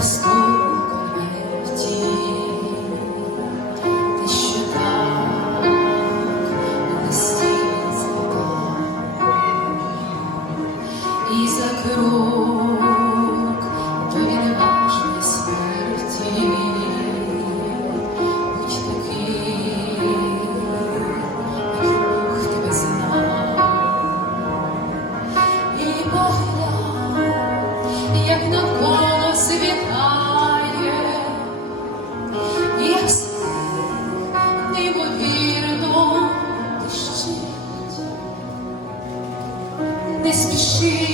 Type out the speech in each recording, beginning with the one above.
Stop. 心。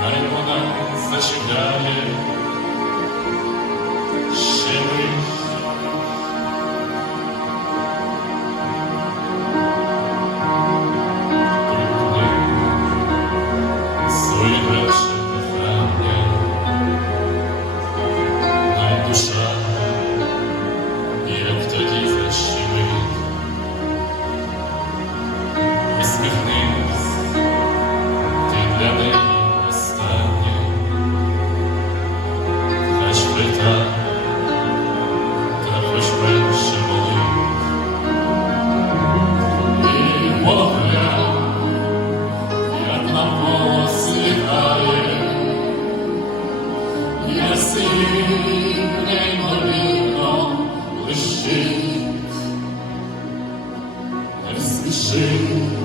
хай вона зачекає, ще мить. Посміхнись, ти для неї. sing.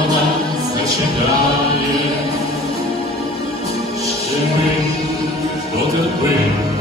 вона зачинає, ще ми потерпимо.